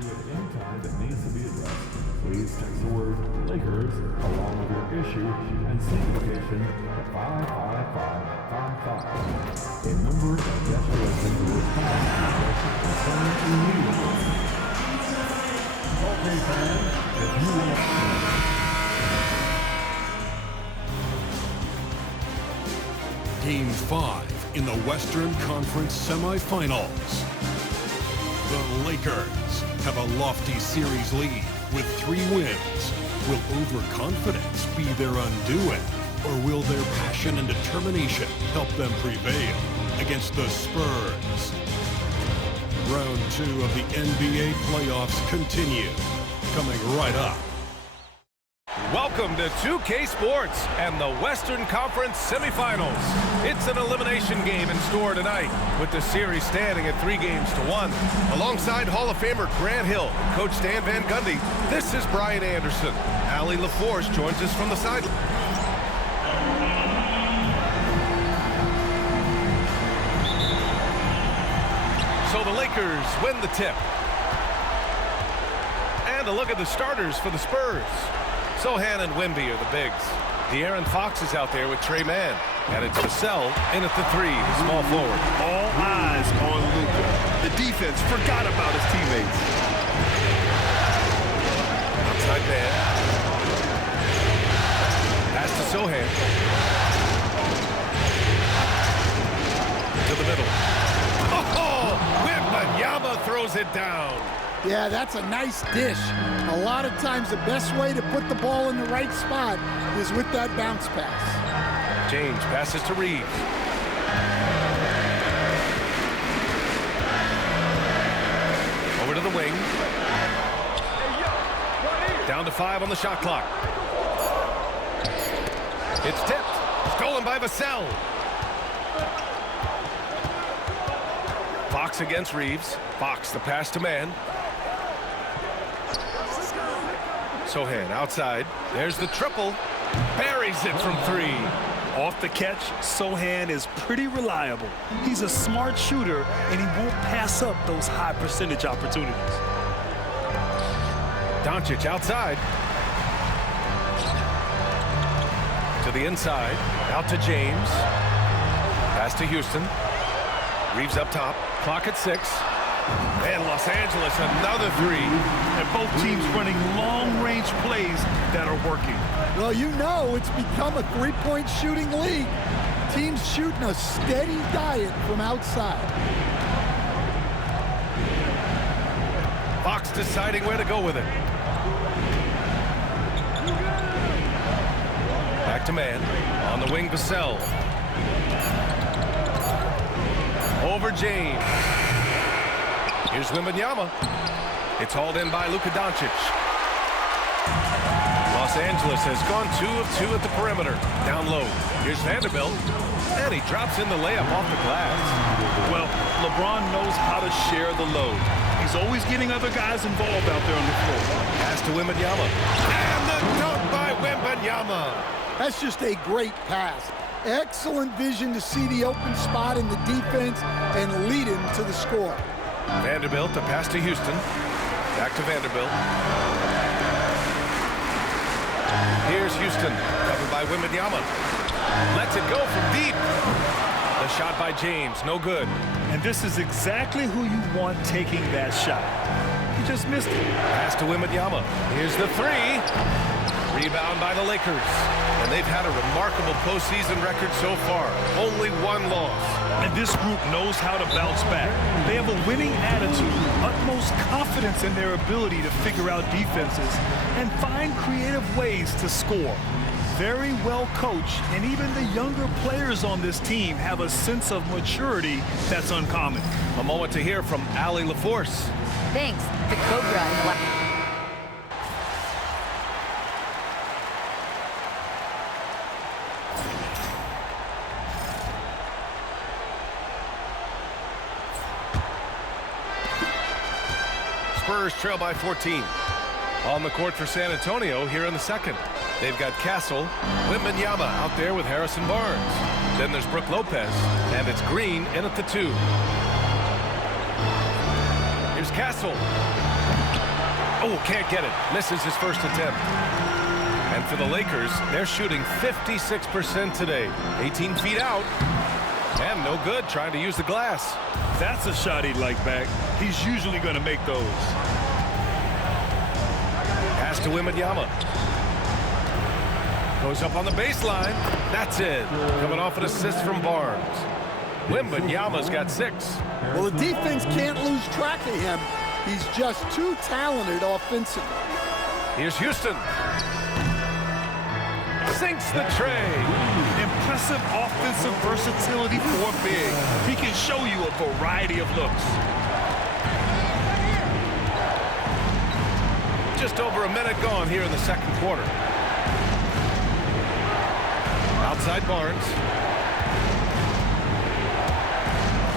issue at any time that needs to be addressed, please text the word Lakers along with your issue and seat location to 55555. A member of guest listening to this call will concern immediately. Okay, fans, if you want Game 5 in the Western Conference semifinals. The Lakers have a lofty series lead with 3 wins. Will overconfidence be their undoing, or will their passion and determination help them prevail against the Spurs? Round 2 of the NBA playoffs continue, coming right up. Welcome to 2K Sports and the Western Conference semifinals. It's an elimination game in store tonight, with the series standing at 3-1. Alongside Hall of Famer Grant Hill and Coach Stan Van Gundy, this is Brian Anderson. Allie LaForce joins us from the sideline. So the Lakers win the tip. And a look at the starters for the Spurs. Sohan and Wemby are the bigs. De'Aaron Fox is out there with Trey Mann. And it's Vassell in at the 3, the small forward. All eyes on Luka. The defense forgot about his teammates. Outside man. Pass to Sohan. To the middle. Oh! Wembanyama throws it down. Yeah, that's a nice dish. A lot of times the best way to put the ball in the right spot is with that bounce pass. James passes to Reeves. Over to the wing. Down to 5 on the shot clock. It's tipped. Stolen by Vassell. Fox against Reeves. Fox, the pass to Mann. Sohan outside. There's the triple. Buries it from 3. Off the catch, Sohan is pretty reliable. He's a smart shooter, and he won't pass up those high percentage opportunities. Doncic outside. To the inside. Out to James. Pass to Houston. Reeves up top. Clock at 6. And Los Angeles, another 3. And both teams running long-range plays that are working. Well, you know it's become a three-point shooting league. Teams shooting a steady diet from outside. Fox deciding where to go with it. Back to Mann. On the wing, Vassell. Over James. Here's Wembanyama. It's hauled in by Luka Doncic. Los Angeles has gone 2 of 2 at the perimeter. Down low. Here's Vanderbilt. And he drops in the layup off the glass. Well, LeBron knows how to share the load. He's always getting other guys involved out there on the floor. Pass to Wembanyama. And the dunk by Wembanyama. That's just a great pass. Excellent vision to see the open spot in the defense and lead him to the score. Vanderbilt, a pass to Houston. Back to Vanderbilt. Here's Houston, covered by Wembanyama. Lets it go from deep. The shot by James, no good. And this is exactly who you want taking that shot. He just missed it. Pass to Wembanyama. Here's the 3. Rebound by the Lakers. And they've had a remarkable postseason record so far. Only 1 loss. And this group knows how to bounce back. They have a winning attitude, utmost confidence in their ability to figure out defenses and find creative ways to score. Very well coached, and even the younger players on this team have a sense of maturity that's uncommon. A moment to hear from Allie LaForce. Thanks, the Cobra in black. Spurs trail by 14. On the court for San Antonio here in the second. They've got Castle, Wembanyama out there with Harrison Barnes. Then there's Brook Lopez, and it's Green in at the 2. Here's Castle. Oh, can't get it. Misses his first attempt. And for the Lakers, they're shooting 56% today. 18 feet out. And no good trying to use the glass. That's a shot he'd like back. He's usually going to make those. Pass to Wembanyama. Goes up on the baseline. That's it. Coming off an assist from Barnes. Wembanyama's got 6. Well, the defense can't lose track of him. He's just too talented offensively. Here's Houston. Sinks the tray. Impressive offensive versatility for big. He can show you a variety of looks. Just over a minute gone here in the second quarter. Outside Barnes.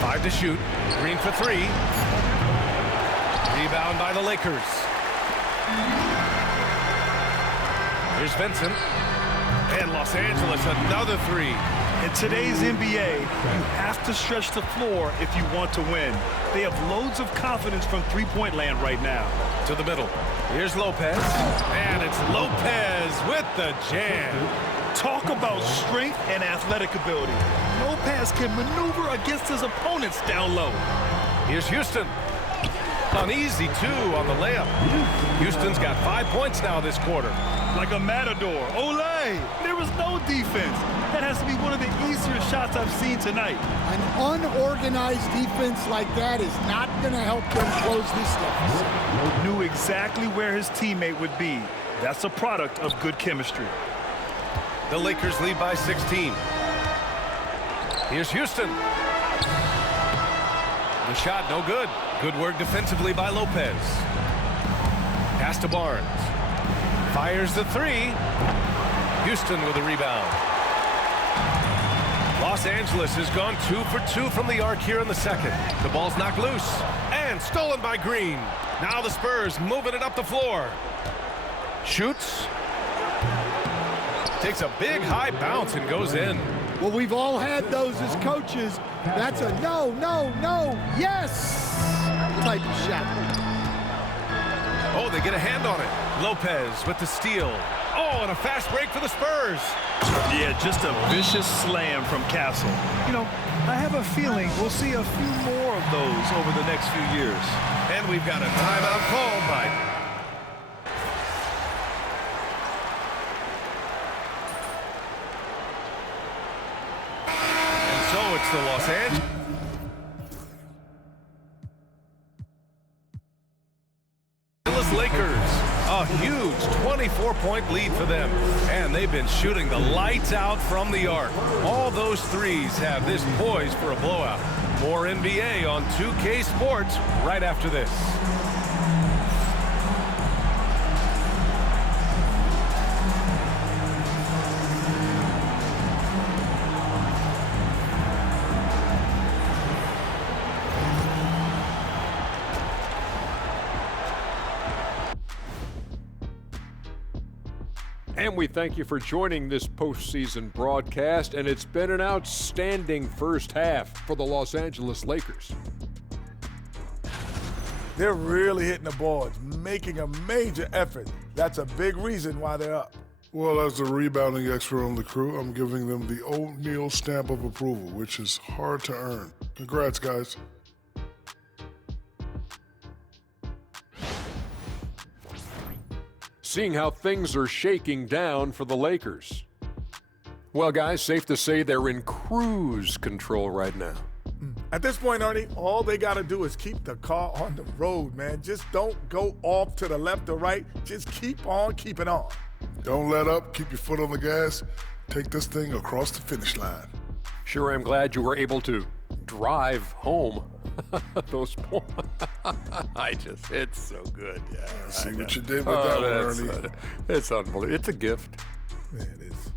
5 to shoot. Green for 3. Rebound by the Lakers. Here's Vincent. And Los Angeles, another 3. In today's NBA, you have to stretch the floor if you want to win. They have loads of confidence from three-point land right now. To the middle. Here's Lopez. And it's Lopez with the jam. Talk about strength and athletic ability. Lopez can maneuver against his opponents down low. Here's Houston. An easy 2 on the layup. Houston's got 5 points now this quarter. Like a matador. Olay! There was no defense. That has to be one of the easier shots I've seen tonight. An unorganized defense like that is not going to help them close this deficit. Knew exactly where his teammate would be. That's a product of good chemistry. The Lakers lead by 16. Here's Houston. The shot no good. Good work defensively by Lopez. Pass to Barnes. Fires the 3. Houston with a rebound. Los Angeles has gone 2 for 2 from the arc here in the second. The ball's knocked loose and stolen by Green. Now the Spurs moving it up the floor. Shoots. Takes a big high bounce and goes in. Well, we've all had those as coaches. That's a no, no, no, yes type of shot. Oh, they get a hand on it. Lopez with the steal. Oh, and a fast break for the Spurs. Yeah, just a vicious slam from Castle. You know, I have a feeling we'll see a few more of those over the next few years. And we've got a timeout called by... And so it's the Los Angeles Lakers. A huge 24-point lead for them. And they've been shooting the lights out from the arc. All those threes have this poised for a blowout. More NBA on 2K Sports right after this. And we thank you for joining this postseason broadcast, and it's been an outstanding first half for the Los Angeles Lakers. They're really hitting the boards, making a major effort. That's a big reason why they're up. Well, as the rebounding expert on the crew, I'm giving them the O'Neal stamp of approval, which is hard to earn. Congrats, guys. Seeing how things are shaking down for the Lakers. Well, guys, safe to say they're in cruise control right now. At this point, Ernie, all they got to do is keep the car on the road, man. Just don't go off to the left or right. Just keep on keeping on. Don't let up. Keep your foot on the gas. Take this thing across the finish line. Sure, I'm glad you were able to drive home. Those points. It's so good. Yeah. See what you did with that one, Ernie. It's unbelievable. It's a gift. Yeah, it is.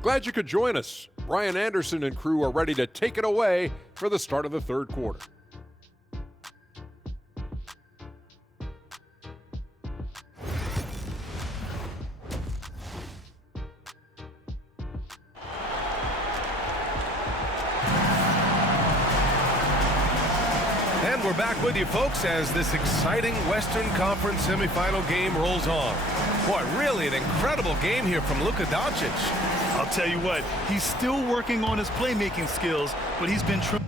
Glad you could join us. Brian Anderson and crew are ready to take it away for the start of the third quarter. we're back with you, folks, as this exciting Western Conference semifinal game rolls on. Boy, really an incredible game here from Luka Doncic. I'll tell you what, he's still working on his playmaking skills, but he's been tremendous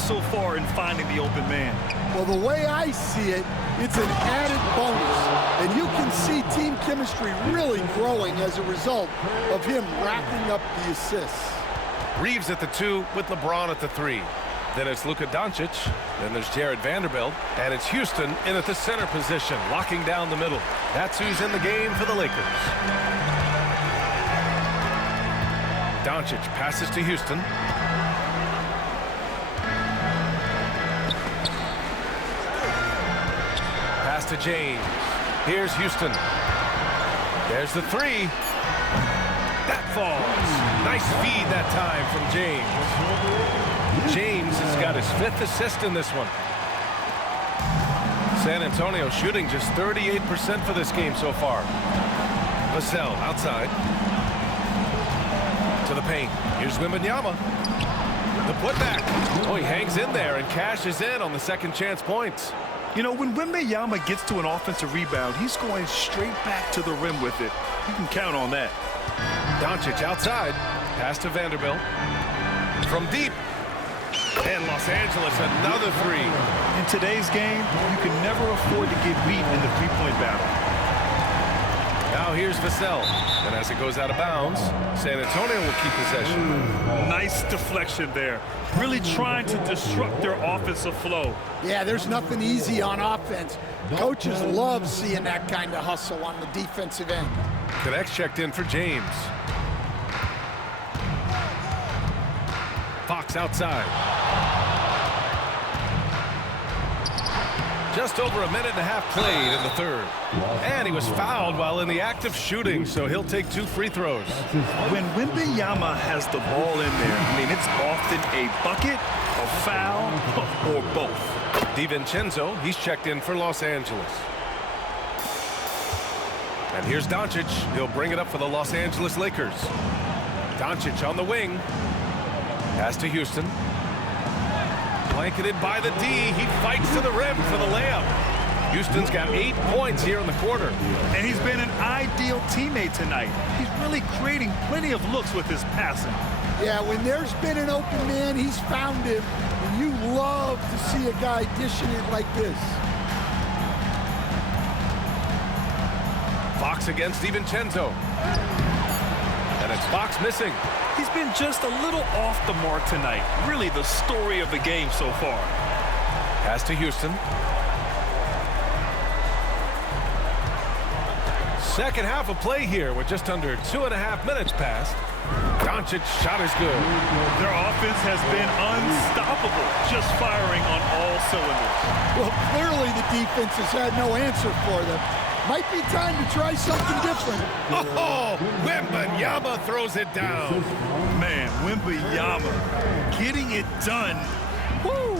so far in finding the open man. Well, the way I see it, it's an added bonus. And you can see team chemistry really growing as a result of him racking up the assists. Reeves at the 2 with LeBron at the 3. Then it's Luka Doncic. Then there's Jared Vanderbilt. And it's Houston in at the center position, locking down the middle. That's who's in the game for the Lakers. Doncic passes to Houston. Pass to James. Here's Houston. There's the 3. That falls. Nice feed that time from James. James has got his 5th assist in this one. San Antonio shooting just 38% for this game so far. Vassell outside. To the paint. Here's Wembanyama. The putback. Oh, he hangs in there and cashes in on the second chance points. You know, when Wembanyama gets to an offensive rebound, he's going straight back to the rim with it. You can count on that. Doncic outside. Pass to Vanderbilt. From deep. And Los Angeles, another 3. In today's game, you can never afford to get beat in the three-point battle. Now here's Vassell. And as it goes out of bounds, San Antonio will keep possession. Nice deflection there. Really trying to disrupt their offensive flow. Yeah, there's nothing easy on offense. Coaches love seeing that kind of hustle on the defensive end. Connects checked in for James. Fox outside. Just over a minute and a half played in the third. And he was fouled while in the act of shooting, so he'll take 2 free throws. When Wembanyama has the ball in there, I mean, it's often a bucket, a foul, or both. DiVincenzo, he's checked in for Los Angeles. And here's Doncic. He'll bring it up for the Los Angeles Lakers. Doncic on the wing. Pass to Houston. Blanketed by the D. He fights to the rim for the layup. Houston's got 8 points here in the quarter. And he's been an ideal teammate tonight. He's really creating plenty of looks with his passing. Yeah, when there's been an open man, he's found him. And you love to see a guy dishing it like this. Fox against DiVincenzo. And it's Fox missing. He's been just a little off the mark tonight. Really the story of the game so far. Pass to Houston. Second half of play here with just under 2.5 minutes passed. Doncic's shot is good. Their offense has been unstoppable, just firing on all cylinders. Well, clearly the defense has had no answer for them. Might be time to try something different. Oh, Wembanyama throws it down. Man, Wembanyama getting it done. Woo!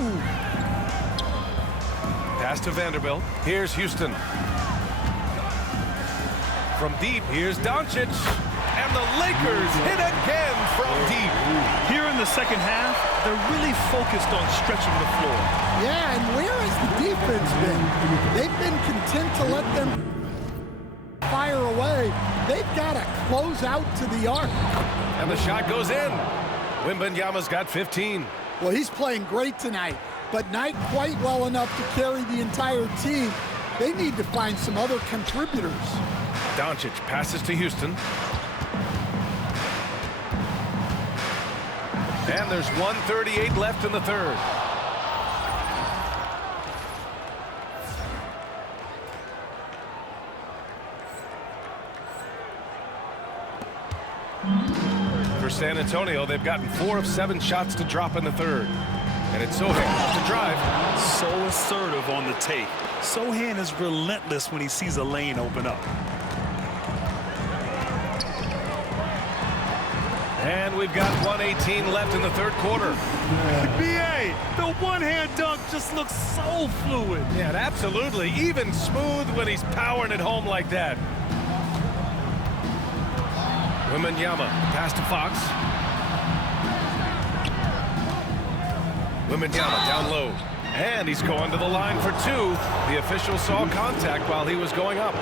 Pass to Vanderbilt. Here's Houston. From deep, here's Doncic. And the Lakers hit again from deep. Here in the second half, they're really focused on stretching the floor. Yeah, and where has the defense been? They've been content to let them fire away. They've got to close out to the arc. And the shot goes in. Wembanyama's got 15. Well, he's playing great tonight, but not quite well enough to carry the entire team. They need to find some other contributors. Doncic passes to Houston. And there's 1:38 left in the third. For San Antonio, they've gotten 4 of 7 shots to drop in the third. And it's Sochan to drive. So assertive on the take. Sochan is relentless when he sees a lane open up. And we've got 1:18 left in the third quarter. BA, the one-hand dunk just looks so fluid. Yeah, absolutely. Even smooth when he's powering it home like that. Wembanyama pass to Fox. Wembanyama down low. And he's going to the line for 2. The official saw contact while he was going up.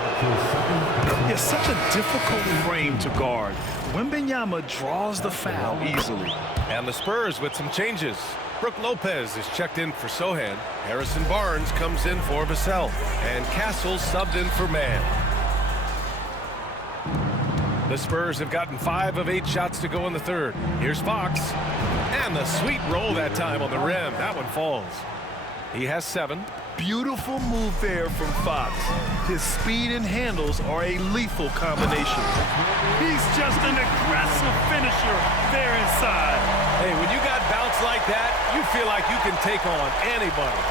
It's such a difficult frame to guard. Wembanyama draws the foul easily. And the Spurs with some changes. Brook Lopez is checked in for Sochan. Harrison Barnes comes in for Vassell. And Castle subbed in for Mann. The Spurs have gotten 5 of 8 shots to go in the third. Here's Fox. And the sweet roll that time on the rim. That one falls. He has 7. Beautiful move there from Fox. His speed and handles are a lethal combination. He's just an aggressive finisher there inside. Hey, when you got bounce like that, you feel like you can take on anybody.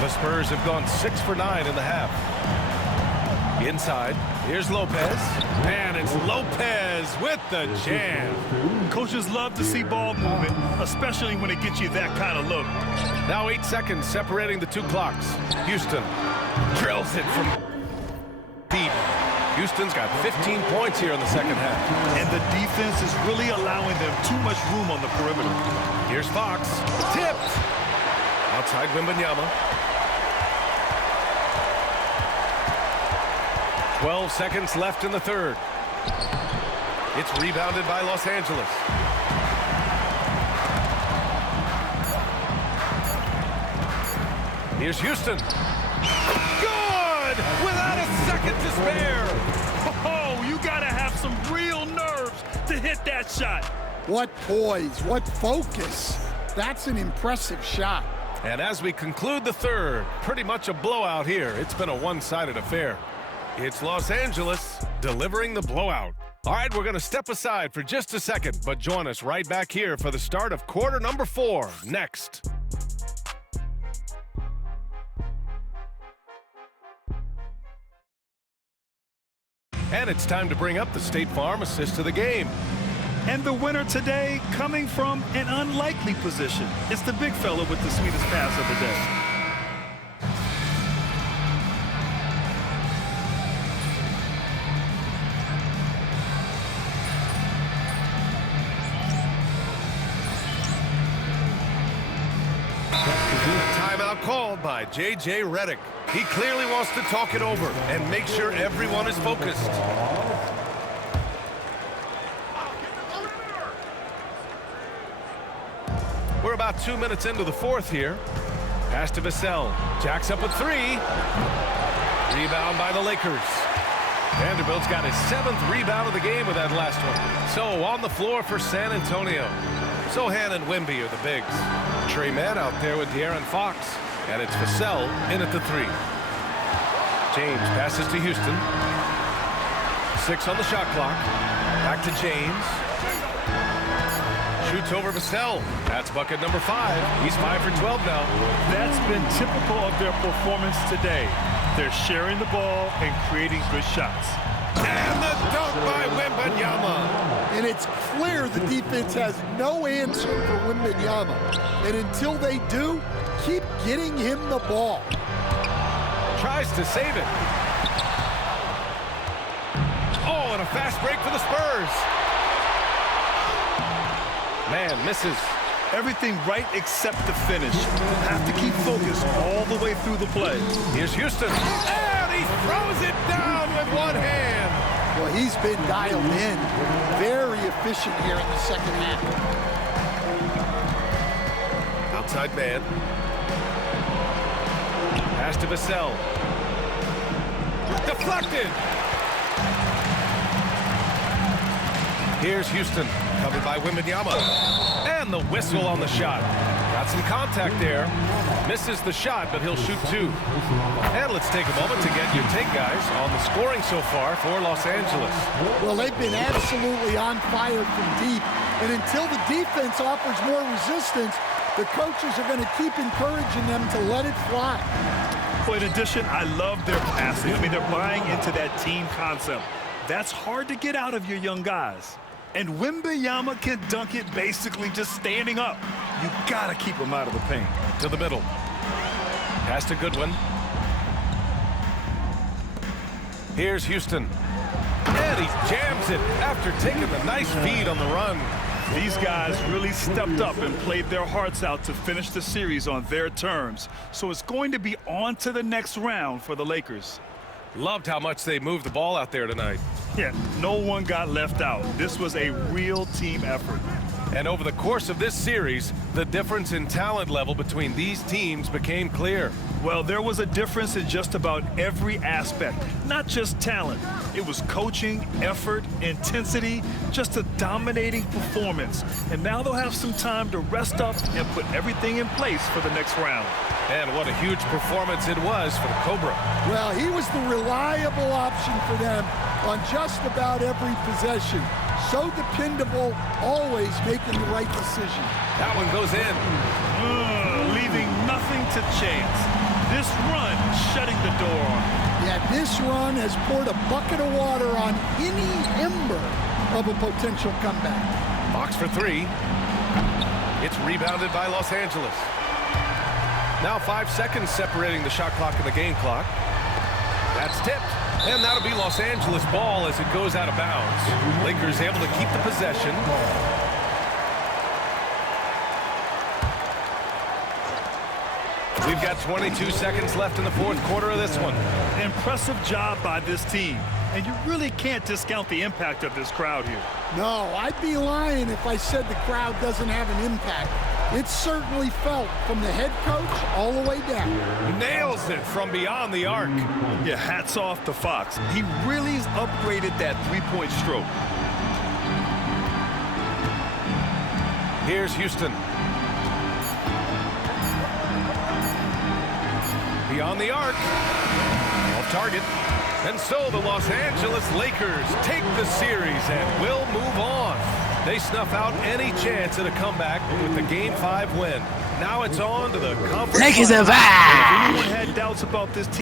The Spurs have gone 6 for 9 in the half. Inside, here's Lopez. And it's Lopez with the jam. Coaches love to see ball movement, especially when it gets you that kind of look. Now 8 seconds separating the 2 clocks. Houston drills it from deep. Houston's got 15 points here in the second half. And the defense is really allowing them too much room on the perimeter. Here's Fox. Tipped. Outside Wembanyama. 12 seconds left in the third. It's rebounded by Los Angeles. Here's Houston. Good! Without a second to spare. Oh, you gotta have some real nerves to hit that shot. What poise, what focus. That's an impressive shot. And as we conclude the third, pretty much a blowout here. It's been a one-sided affair. It's Los Angeles delivering the blowout. All right, we're going to step aside for just a second, but join us right back here for the start of quarter number 4 next. And it's time to bring up the State Farm assist of the game. And the winner today coming from an unlikely position. It's the big fella with the sweetest pass of the day. Timeout called by J.J. Redick. He clearly wants to talk it over and make sure everyone is focused. We're about 2 minutes into the fourth here. Pass to Vassell. Jacks up a 3. Rebound by the Lakers. Vanderbilt's got his 7th rebound of the game with that last one. So on the floor for San Antonio. Sochan and Wemby are the bigs. Trey Mann out there with De'Aaron Fox. And it's Vassell in at the 3. James passes to Houston. 6 on the shot clock. Back to James. Shoots over Vassell. That's bucket number 5. He's 5 for 12 now. That's been typical of their performance today. They're sharing the ball and creating good shots. And the dunk by Wembanyama. And it's clear the defense has no answer for Wembanyama. And until they do, keep getting him the ball. Tries to save it. Oh, and a fast break for the Spurs. Man, misses. Everything right except the finish. Have to keep focused all the way through the play. Here's Houston. And he throws it down with one hand. Well, he's been dialed in. Very efficient here in the second half. Outside man. Pass to Vassell. Deflected. Here's Houston, covered by Wembanyama. And the whistle on the shot. Got Got some contact there. Misses the shot, but he'll shoot 2. And let's take a moment to get your take, guys, on the scoring so far for Los Angeles. Well, they've been absolutely on fire from deep. And until the defense offers more resistance, the coaches are going to keep encouraging them to let it fly. Well, in addition, I love their passing. I mean, they're buying into that team concept. That's hard to get out of your young guys. And Wembanyama can dunk it basically just standing up. You got to keep him out of the paint. To the middle. Pass to Goodwin. Here's Houston. And he jams it after taking the nice feed on the run. These guys really stepped up and played their hearts out to finish the series on their terms. So it's going to be on to the next round for the Lakers. Loved how much they moved the ball out there tonight. Yeah, no one got left out. This was a real team effort. And over the course of this series, the difference in talent level between these teams became clear. Well, there was a difference in just about every aspect, not just talent. It was coaching, effort, intensity, just a dominating performance. And now they'll have some time to rest up and put everything in place for the next round. And what a huge performance it was for the Cobra. Well, he was the reliable option for them on just about every possession. So dependable, always making the right decision. That one goes in. Leaving nothing to chance. This run shutting the door on him. Yeah, this run has poured a bucket of water on any ember of a potential comeback. Fox for 3. It's rebounded by Los Angeles. Now 5 seconds separating the shot clock and the game clock. That's tipped. And that'll be Los Angeles ball as it goes out of bounds. Lakers able to keep the possession. We've got 22 seconds left in the fourth quarter of this one. Impressive job by this team. And you really can't discount the impact of this crowd here. No, I'd be lying if I said the crowd doesn't have an impact. It's certainly felt from the head coach all the way down. Nails it from beyond the arc. Yeah, hats off to Fox. He really's upgraded that three-point stroke. Here's Houston. Beyond the arc. Off target. And so the Los Angeles Lakers take the series and will move on. They snuff out any chance at a comeback with the Game 5 win. Now it's on to the conference. If anyone had doubts about this team,